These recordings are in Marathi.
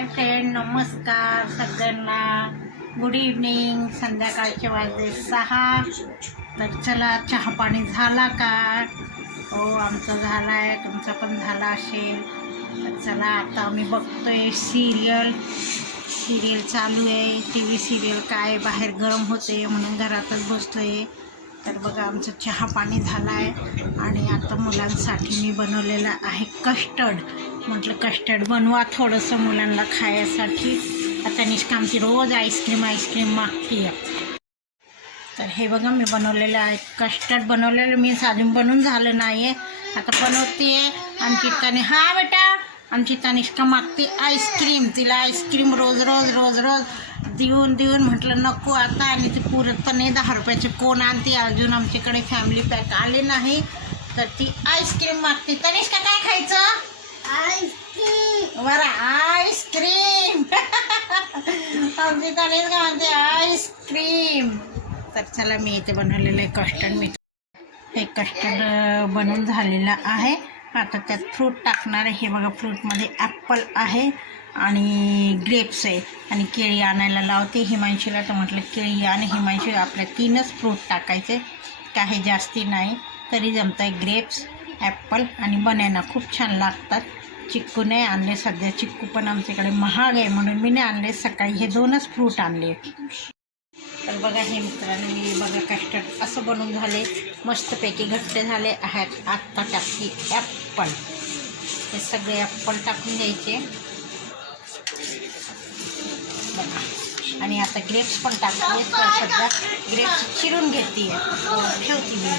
हाय फ्रेंड नमस्कार सगळ्यांना. गुड इव्हनिंग संध्याकाळचे वाजले सहा. तर चला चहा पाणी झाला का? हो आमचा झाला आहे तुमचा पण झाला असेल. तर चला आता आम्ही बघतोय सिरियल सिरियल चालू आहे. टी व्ही सिरियल काय बाहेर गरम होते म्हणून घरातच बसतोय तर बघा आमचं चहा पाणी झालं आहे आणि आता मुलांसाठी मी बनवलेलं आहे कस्टर्ड. म्हटलं कस्टर्ड बनवा थोडंसं मुलांना खायसाठी. आता निष्का आमची रोज आईस्क्रीम आईस्क्रीम मागते तर हे बघा मी बनवलेलं आहे. कस्टर्ड बनवलेलं मी अजून बनवून झालं नाही आहे आता बनवते आहे आमची ताने हा बेटा! आमची तनिष्का मागते आईस्क्रीम. तिला आईस्क्रीम रोज रोज रोज रोज देऊन देऊन म्हटलं नको आता. आणि ते पुरत पण नाही. दहा रुपयाचे कोण आणते? अजून आमच्याकडे फॅमिली पॅक आले नाही. तर ती आईस्क्रीम मागते. तनिष्का काय खायचं? बरं आईस्क्रीम. आमची तनिष्का म्हणते आईस्क्रीम. तर चला मी इथे बनवलेलं आहे कस्टर्ड मी हे कस्टर्ड बनवून झालेलं आहे. आता त्यात फ्रूट टाकणार आहे. हे बघा फ्रूटमध्ये ॲप्पल आहे आणि ग्रेप्स आहे. आणि केळी आणायला लावते हिमांशीला. तर म्हटलं केळी आणि. हिमांशी आपल्या तीनच फ्रूट टाकायचे. काही जास्ती नाही. तरी जमतं आहे ग्रेप्स ॲप्पल आणि बनाना खूप छान लागतात. चिक्कू नाही आणले सध्या. चिक्कू पण आमच्याकडे महाग आहे म्हणून मी नाही आणले. सकाळी हे दोनच फ्रूट आणले. तर बघा हे मित्रांनो मी बघा कस्टर्ड असं बनवून झाले. मस्तपैकी घट्ट झाले आहेत. आत्ता टाकते ॲप्पल हे सगळे ॲप्पल टाकून द्यायचे बघा. आणि आता ग्रेप्स पण टाकते. सध्या ग्रेप्स चिरून घेते. हो, ठेवते मी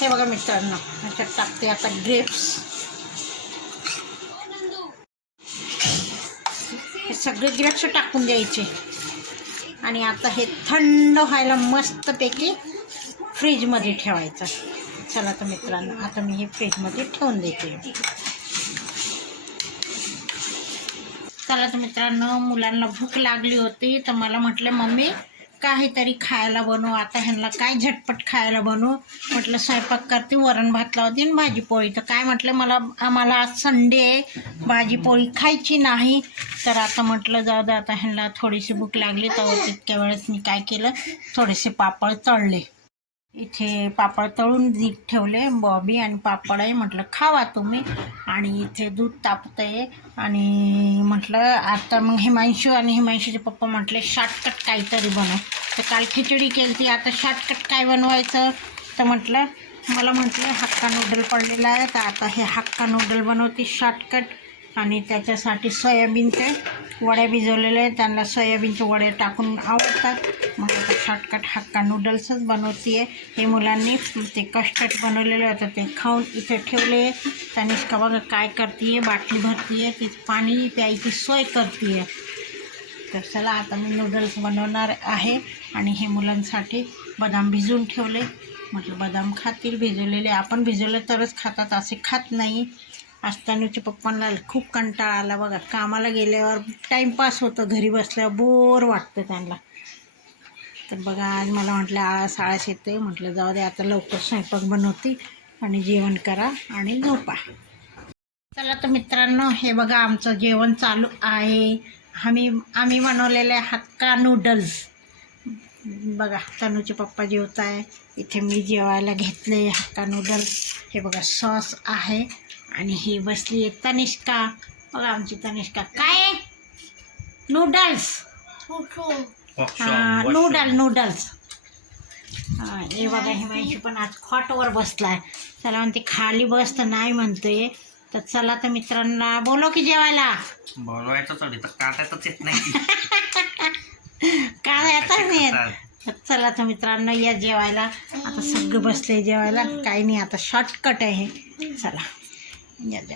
हे बघा मित्रांनो ह्याच्यात टाकते आता ग्रेप्स सगळे ग्रेप्स टाकून द्यायचे. आणि आता हे थंड व्हायला मस्तपैकी फ्रीजमध्ये ठेवायचं. चला तर मित्रांनो आता मी हे फ्रीजमध्ये ठेवून देते. चला तर मित्रांनो मुलांना भूक लागली होती तर मला म्हटलं मम्मी काहीतरी खायला बनवू आता ह्यांना काय झटपट खायला बनवू. म्हटलं स्वयंपाक करते वरण भात लावते आणि तर काय म्हटलं मला आम्हाला आज संडे आहे भाजीपोळी खायची नाही तर आता म्हटलं जाऊ दे आता ह्यांना थोडीशी भूक लागली तर तितक्या वेळेस मी काय केलं थोडेसे पापड तळले. इथे पापड तळून दीट ठेवले बॉबी आणि पापड आहे म्हटलं खावा तुम्ही. आणि इथे दूध तापतं आहे आणि म्हटलं आता मग हिमांशू आणि हिमांशूचे पप्पा म्हटले शॉर्टकट काहीतरी बनव. तर काल खिचडी केली ती आता शॉर्टकट काय बनवायचं? तर म्हटलं मला म्हटलं हक्का नूडल पडलेला आहे. तर आता हे हक्का नूडल बनवते शॉर्टकट आणि त्याच्यासाठी सोयाबीनचे वड्या भिजवलेले आहे त्यांना सोयाबीनचे वडे टाकून आवडतात. मग आता शॉर्टकट हक्का नूडल्सच बनवते आहे हे मुलांनी ते कस्टर्ड बनवलेले होतं ते खाऊन इथे ठेवले. तनिष्का बघा काय करते आहे बाटली भरती आहे ती पाणी प्यायची सोय करते आहे तर चला आता मी नूडल्स बनवणार आहे आणि हे मुलांसाठी बदाम भिजवून ठेवले. म्हटलं बदाम खातील भिजवलेले आपण भिजवले तरच खातात असे खात नाही. असतानाच्या पप्पांना खूप कंटाळा आला बघा. कामाला गेल्यावर टाईमपास होतं घरी बसल्यावर बोर वाटतं त्यांना. तर बघा आज मला म्हटलं आळस आळस येते म्हटलं जाऊ दे आता लवकर स्वयंपाक बनवते आणि जेवण करा आणि झोपा. चला तर मित्रांनो हे बघा आमचं जेवण चालू आहे. आम्ही आम्ही बनवलेले हक्का नूडल्स बघा तनूचे पप्पा जेवत आहे इथे मी जेवायला घेतले हक्का नूडल्स हे बघा सॉस आहे. आणि ही बसली आहे तनिष्का. बघा आमची तनिष्का. काय नूडल्स हां नूडल नूडल्स हां हे बघा हिमांशी पण आज खॉटवर बसलाय. चला म्हणते खाली बस तर नाही म्हणतोय तर चला तर मित्रांना बोलो की जेवायला. बोलवायचं थोडी तर काटायचंच येत नाही. काय येतात नाही तर चला तर मित्रांनो या जेवायला. आता सगळं बसले जेवायला. काही नाही आता शॉर्टकट आहे. चला. या जेवायला.